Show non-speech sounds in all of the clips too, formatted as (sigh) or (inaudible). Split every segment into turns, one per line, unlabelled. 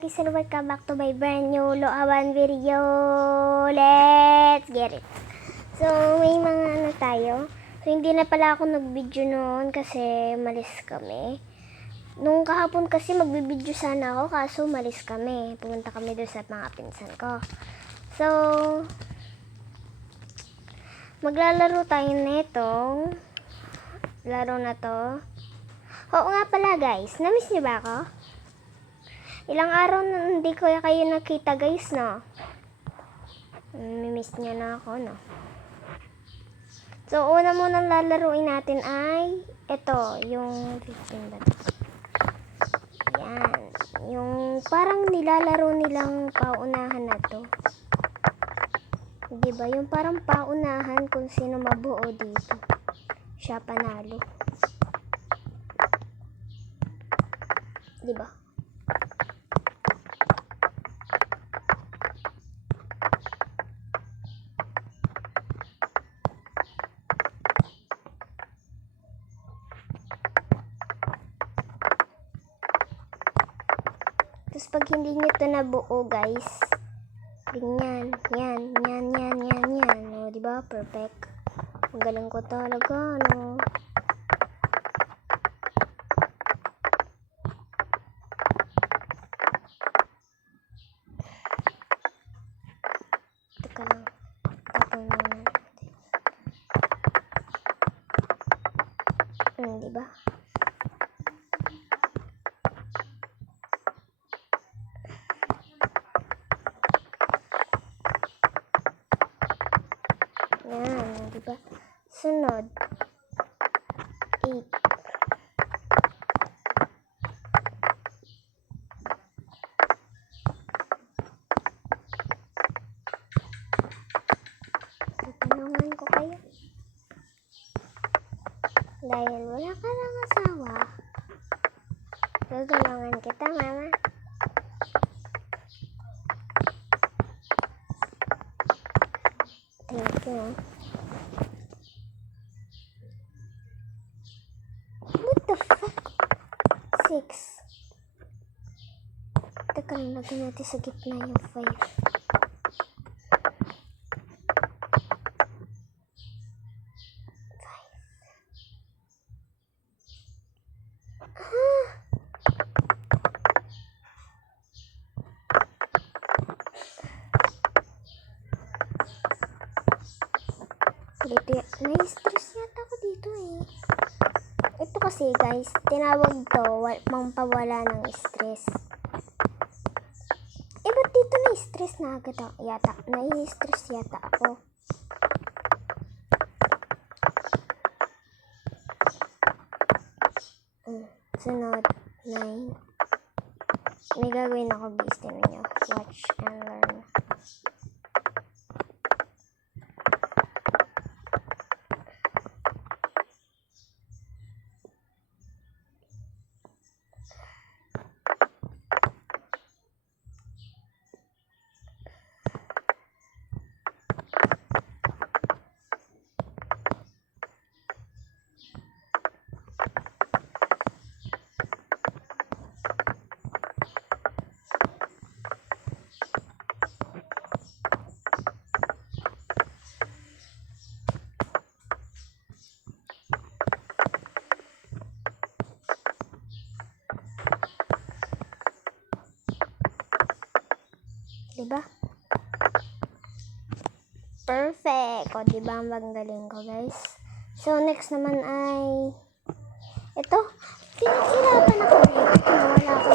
guys and welcome back to my brand new Loawan video. Let's get it. So, may mga ano tayo. So, hindi na pala ako nag-video noon kasi malis kami. Nung kahapon kasi magbibideo sana ako kaso malis kami. Pumunta kami doon sa mga pinsan ko. So, maglalaro tayo netong laro na to. Oo nga pala guys, namiss niyo ba ako? Ilang araw na hindi ko kayo nakita guys, no? Mimiss niya na ako, no? So, una munang lalaruin natin ay ito, yung 15 ba to? Yan. Yung parang nilalaro nilang paunahan na to. Di ba? Yung parang paunahan kung sino mabuo dito. Siya panalo. Di hindi nyo ito nabuo, guys, ganyan, yan, yan, yan, yan, yan. O, di ba? Perfect. Ang galing ko talaga, no? Teka lang. Tapon muna natin. Hmm, di ba? Yan, di ba? Sunod. Eight. Tatanungan ko kayo. Dahil wala ka ng asawa, tutulungan kita, mama. Thank you. Teka lang, lagyan natin sa gitna yung five. Five. Ah! Dito, y- na-stress yata ako dito eh. Ito kasi guys, tinawag to wa- pampawala ng stress. Eh, ba't dito na-stress na agad ako? Yata, na-stress yata ako. Mm, sunod, 9. May gagawin ako, guys, tinan nyo. Watch and learn. Diba? Perfect! O, diba ang galing ko, guys? So, next naman ay... Ito. Pinaghirapan ako dito. Nawala ako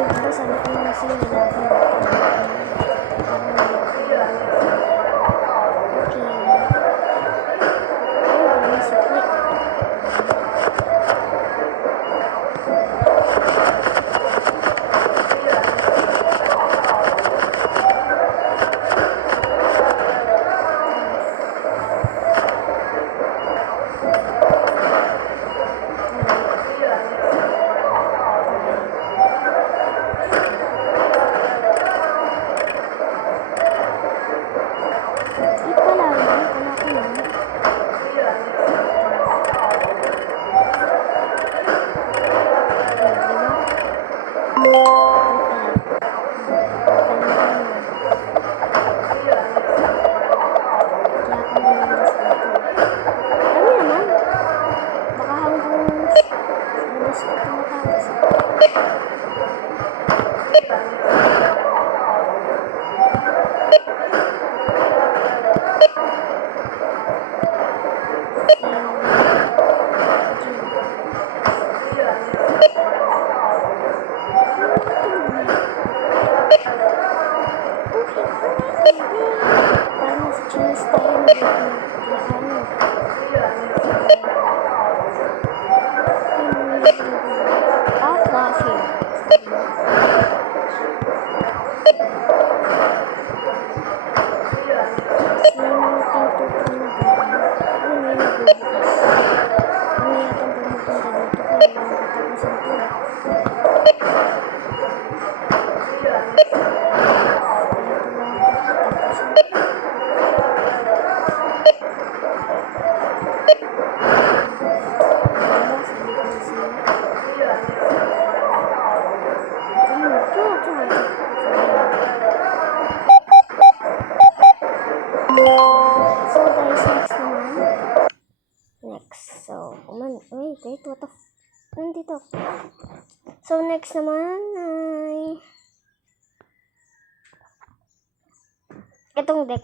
Arkadaşlar bakın nasıl Thank you.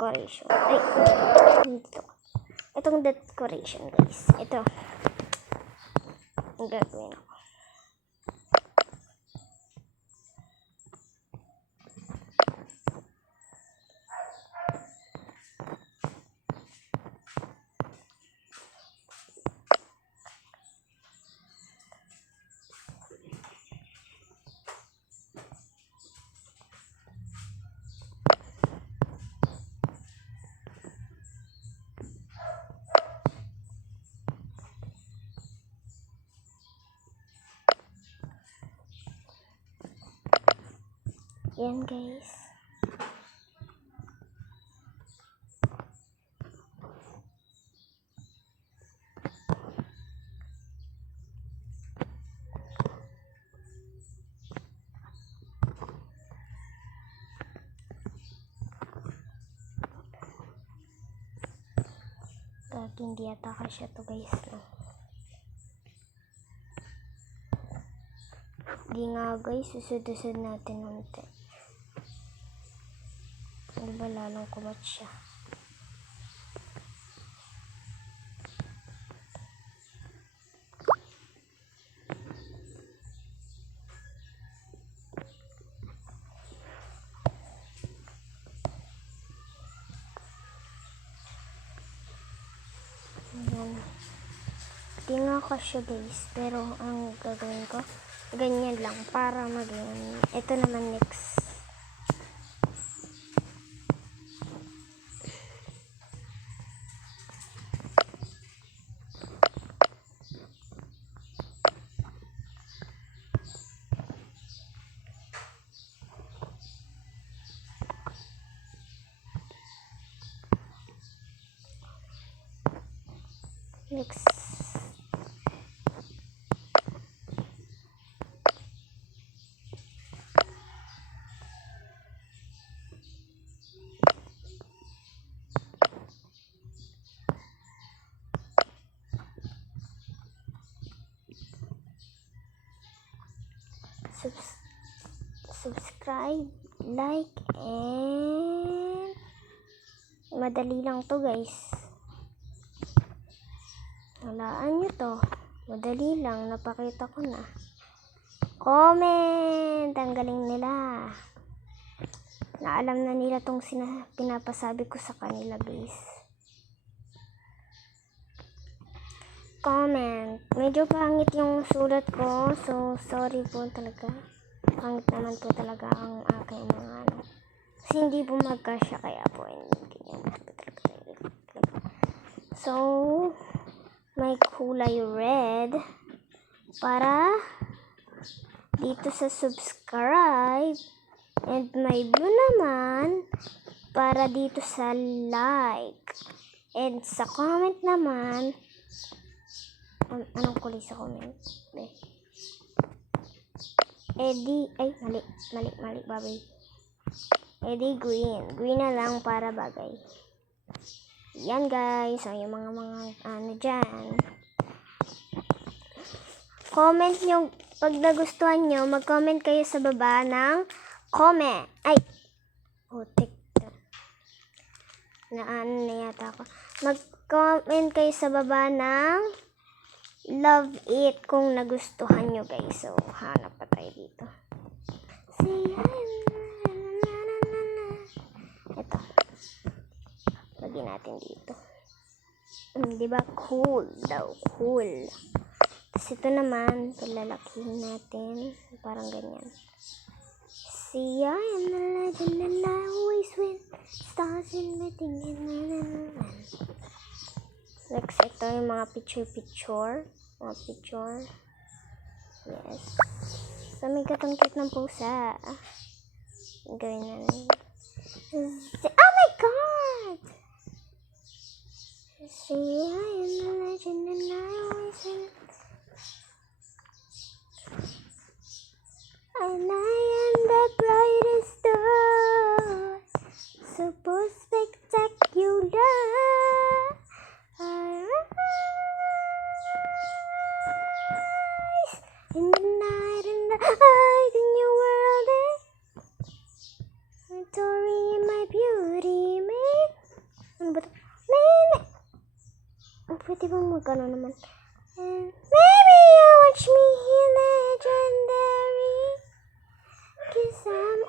decoration. Ay, dito. Itong decoration, guys. Ito. Ang gagawin ako. guys. Pag hindi ataka siya to guys. No? Hindi nga guys, susunod natin unti kinukulat siya. Tinga ko siya guys, pero ang gagawin ko, ganyan lang para maging, ito naman next Subs- subscribe, like, and madali lang to guys. Walaan nyo to. Madali lang. Napakita ko na. Comment! Ang galing nila. Naalam na nila tong sina pinapasabi ko sa kanila guys. Comment. Medyo pangit yung sulat ko. So, sorry po talaga. Pangit naman po talaga ang aking mga ano. Kasi hindi po magkasya kaya po. Hindi talaga. So, may kulay red para dito sa subscribe and may blue naman para dito sa like and sa comment naman an- anong kulay sa comment eh edi ay mali mali mali babay edi green green na lang para bagay yan guys, so yung mga mga ano dyan. Comment nyo, pag nagustuhan nyo, mag-comment kayo sa baba ng comment. Ay, putik na. Na ano na yata ako. Mag-comment kayo sa baba ng love it kung nagustuhan nyo guys. So, hanap pa tayo dito. See, ito. Lagyan natin dito. Mm, di ba? Cool daw. Cool. Tapos ito naman, palalakihin natin. Parang ganyan. See, I am the legend and I always win. Stars in my thing and Next, ito yung mga picture-picture. Mga picture. Yes. Sa may katungkit ng pusa. Gawin na natin. Oh my god! See, I am the legend and I always win. And I am the brightest star. So spectacular. Pwede bang magkano naman? And my beauty. maybe you watch me here legendary. Cause I'm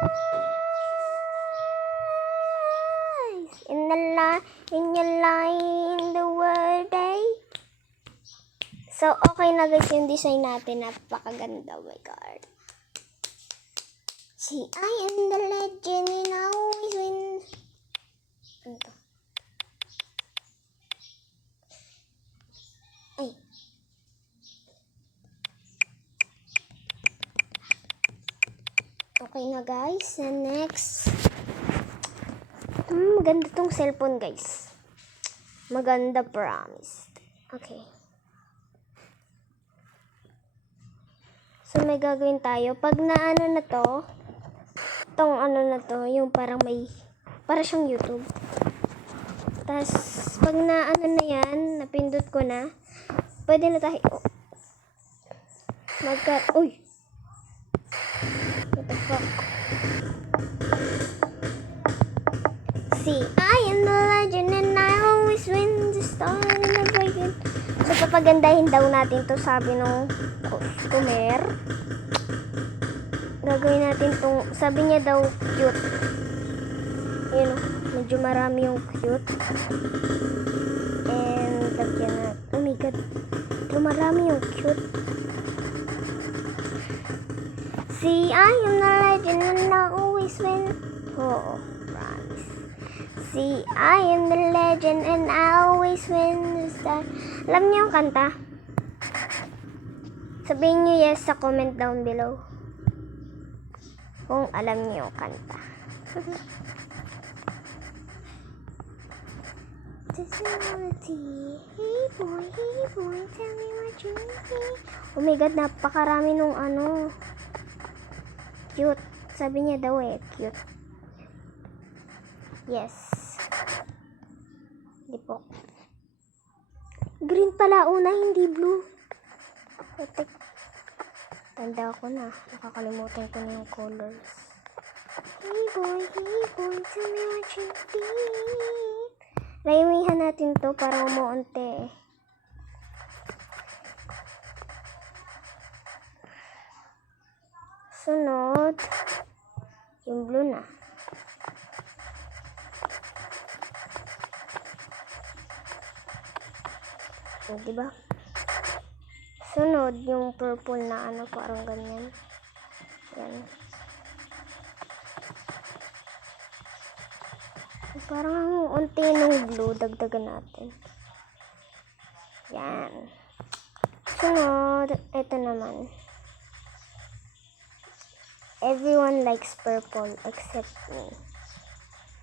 rise in the light, in your light, in the world day. So, okay na guys yung design natin. Napakaganda. Oh my God. See, I am the legend and always win. Okay na guys. And next. Hmm, maganda tong cellphone guys. Maganda promise. Okay. So, may gagawin tayo. Pag naano na to, tong ano na to, yung parang may, para siyang YouTube. Tapos, pag naano na yan, napindot ko na, pwede na tayo, magka, uy! See, I am the legend and I always win the star in the breaking. So, papagandahin daw natin to, sabi nung customer. Gagawin natin tong, sabi niya daw cute. Ayun, oh, medyo marami yung cute. And, lagyan na, oh my god, marami yung cute. See, I am the legend and I always win. Oo, promise. See, I am the legend and I always win. the Star. Alam niyo yung kanta? Sabihin niyo yes sa comment down below. Kung alam niyo yung kanta. (laughs) Personality. Hey boy, hey boy, tell me what you need. Oh my god, napakarami nung ano. Cute. Sabi niya daw eh, cute. Yes. Di po. Green pala una, hindi blue. Putik. Tanda ko na. Nakakalimutan ko na yung colors. Hey boy, hey boy, tell me what you need. Layumihan natin to para umuunti eh. Sunod. Yung blue na. O, diba? Sunod, yung purple na ano, parang ganyan. Yan. Parang ang unti ng blue, dagdagan natin. Yan. Sunod, ito naman. Everyone likes purple except me.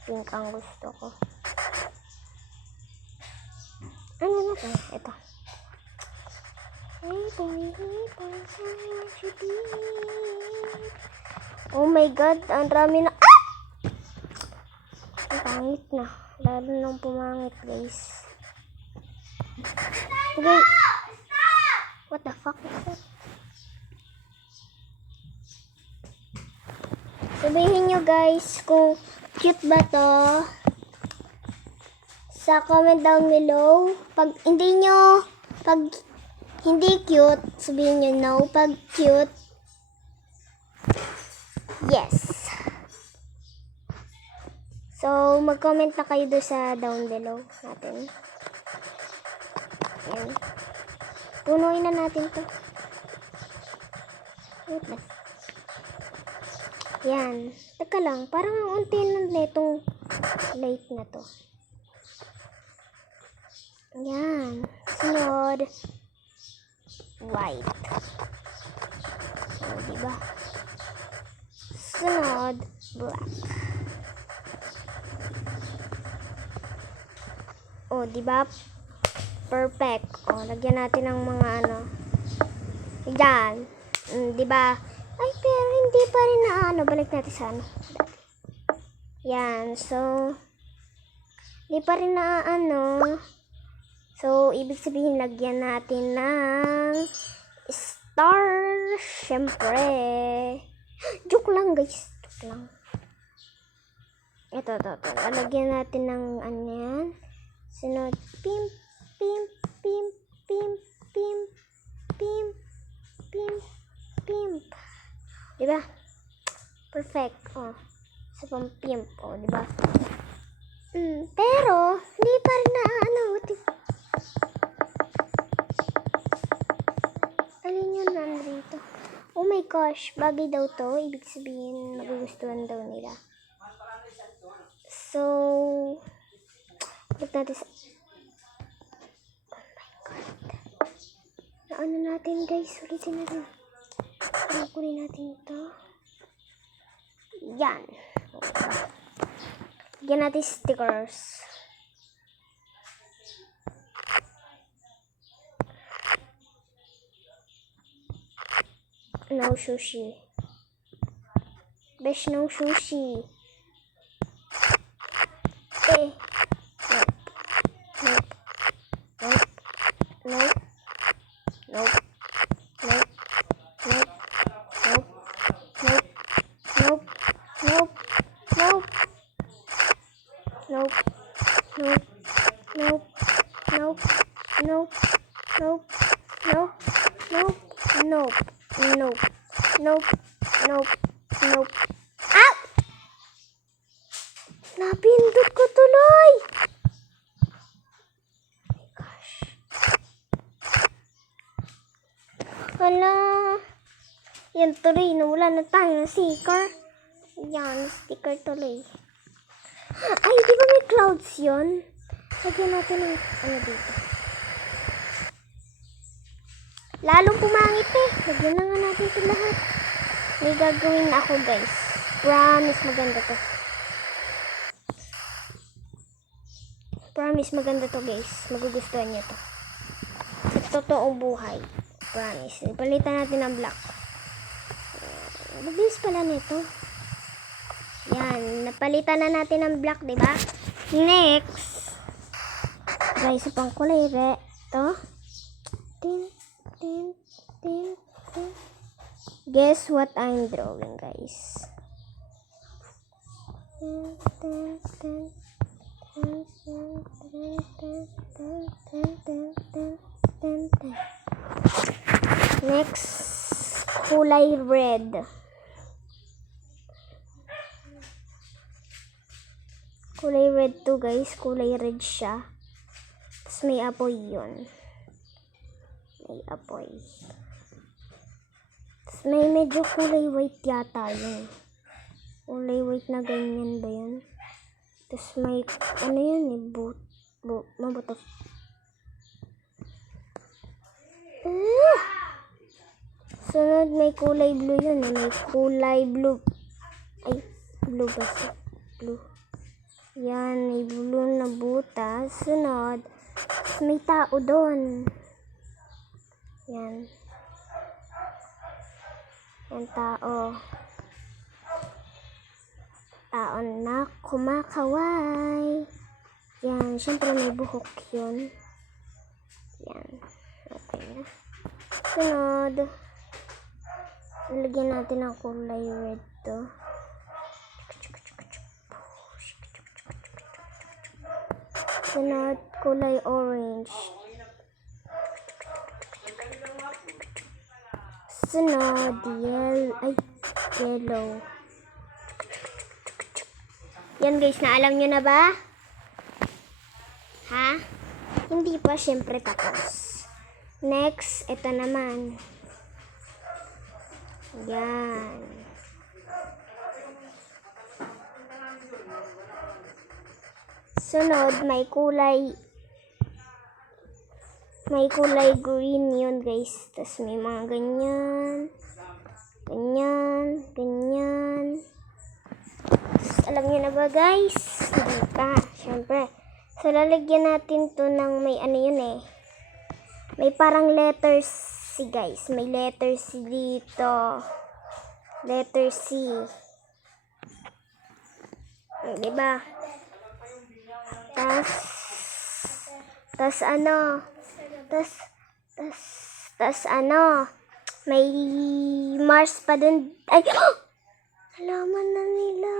Pink ang gusto ko. Ano na to? Ito. Hey boy, hey boy, what you need. Oh my god, ang dami na... Ah! Ang pangit na. Lalo nang pumangit, guys. Okay. What the fuck is that? Sabihin nyo guys kung cute ba to sa comment down below. Pag hindi nyo, pag hindi cute, sabihin nyo no. Pag cute, yes. So, mag-comment na kayo doon sa down below natin. Yan. Punuin na natin to. Wait. Yan. Teka lang, parang ang unti na netong light na to. Yan. Sunod. White. O, diba? Sunod. Black. O, diba? Perfect. O, lagyan natin ng mga ano. Yan. Mm, diba? Ay, pero hindi pa rin na ano. Balik natin sa ano. Yan. So, hindi pa rin na ano. So, ibig sabihin, lagyan natin ng star. Siyempre. Joke lang, guys. Joke lang. Ito, ito, ito. Lalagyan natin ng ano yan. Sunod. Pimp, pimp, pimp, pimp, pimp, pimp, pimp, pimp. Diba? Perfect. Oh. Sa pang pimp. Oh, diba? Mm, pero, hindi pa rin na ano. di- Alin yun nandito? Oh my gosh, bagay daw to. Ibig sabihin, magugustuhan daw nila. So, look natin sa... Oh my god. Na ano natin guys, ulitin natin. Kunin natin ito. Yan. Yan natin stickers. No sushi. Besh, no sushi. Eh. Sticker. Yan, sticker tuloy. Ay, di ba may clouds yun? Lagyan natin ng ano dito. Lalong pumangit eh. Lagyan na nga natin ito lahat. May gagawin ako guys. Promise maganda to. Promise maganda to guys. Magugustuhan niyo to. Sa totoong buhay. Promise. Palitan natin ang black. Uh, Mabilis pala nito. Yan. Napalitan na natin ang black, di ba? Next. Guys, pang kulay red. To. Tin, tin, tin, tin. Guess what I'm drawing, guys? Tin, tin, tin. Next, kulay red. Kulay red to guys. Kulay red siya. Tapos may apoy yun. May apoy. Tapos may medyo kulay white yata yun. Kulay white na ganyan ba yun? Tapos may, ano yun eh, boot, boot, mabuto. Ah! Sunod, may kulay blue yun eh. May kulay blue. Ay, blue ba siya? Blue. Yan, may blue na butas. Sunod, may tao doon. Yan. Yan tao. Tao na kumakaway. Yan, syempre may buhok yun. Yan. Okay. Sunod. Lagyan natin ng kulay red to. Sunod, kulay orange. Sunod, yellow. Ay, yellow. Yan guys, na alam nyo na ba? Ha? Hindi pa, syempre tapos. Next, ito naman. Yan. Sunod, may kulay may kulay green yun guys. Tapos may mga ganyan. Ganyan. Ganyan. Tapos, alam niyo na ba guys? Hindi pa. Siyempre. So, lalagyan natin to ng may ano yun eh. May parang letters C guys. May letter C dito. Letter C. Hmm, Diba? Tas, tas ano, tas, tas, tas ano, may Mars pa dun. Ay, (gasps) alaman na nila.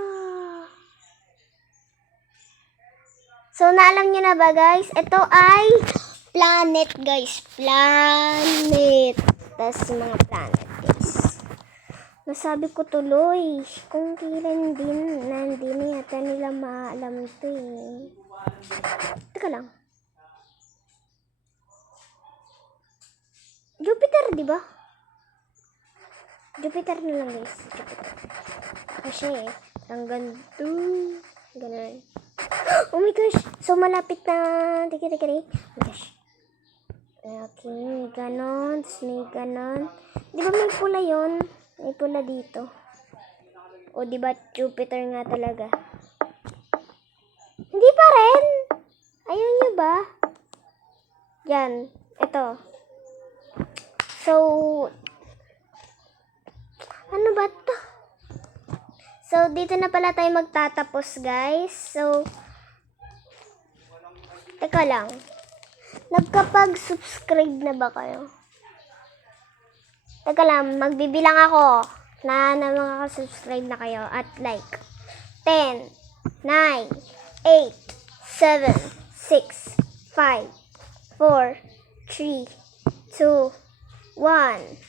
So, naalam nyo na ba guys? Ito ay planet guys. Planet. Tas mga planet guys. Nasabi ko tuloy, kung kailan din, na hindi na yata nila maalam to eh. Teka lang. Jupiter, di ba? Jupiter na lang guys. Jupiter. Kasi eh, ang ganito. Ganun. (gasps) Oh my gosh! So malapit na. Teka, teka, teka. Oh my gosh. Okay, may ganon. Tapos may ganon. Di ba may pula yon? May pula dito. O di ba Jupiter nga talaga? Hindi pa rin. Ayaw niyo ba? Yan. Ito. So, ano ba to? So, dito na pala tayo magtatapos, guys. So, teka lang. Nagkapag-subscribe na ba kayo? Teka lang, magbibilang ako na na mga subscribe na kayo at like 10, 9, 8, 7, 6, 5, 4, 3, 2, 1.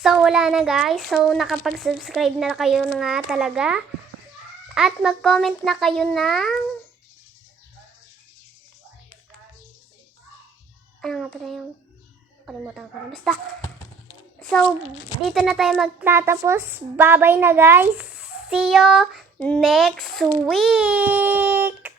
So, wala na guys. So, nakapag-subscribe na kayo nga talaga. At mag-comment na kayo ng... Ano nga pala yung... Kalimutan ko. Basta. So, dito na tayo magtatapos. Bye-bye na guys. See you next week.